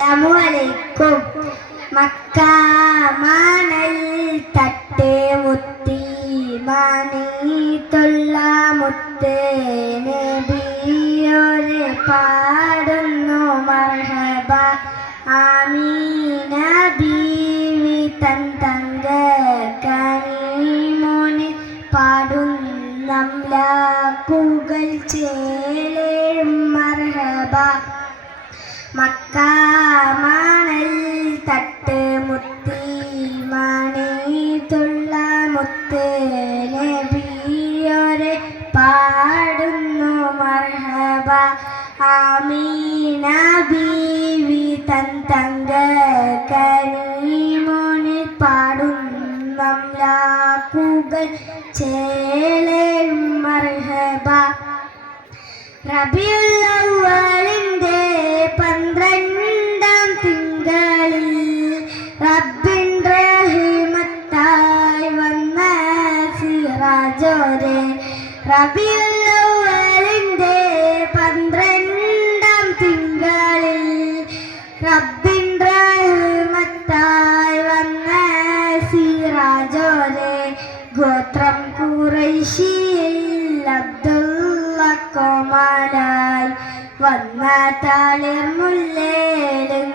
അസ്സലാമുഅലൈക്കും. മക്കാമണൽ തട്ട് മുത്തി മണിത്തുള്ള മുത്ത് നബിയോരെ പാടുന്നു മർഹബ. ആമീന ബീവി തൻ തങ്ക കനിമോനെ പാടുന്നംലാക്കുകൾ ചേലേഴും മർഹബ. മക്കാമണൽ തട്ട് മുത്തി മണിത്തുള്ള മുത്ത് നബിയോരെ പാടുന്നു മർഹബ. ആമീന ബീവി തൻ തങ്ക കനിമോനെ പാടുന്നംലാക്കുകൾ ചേലേഴും മർഹബ. റബീഉൽ അവ്വലിന്റെ 12-ാം തിങ്കളിൽ റബ്ബിന്റെ റഹ്മത്തായി വന്ന സിറാജോരെ. റബീഉൽ അവ്വലിന്റെ 12-ാം തിങ്കളിൽ റബ്ബിന്റെ റഹ്മത്തായി വന്ന സിറാജോരെ. ഗോത്രം ഖുറൈശിയിൽ കോമാനായി വന്ന താളിർ മുല്ലേലും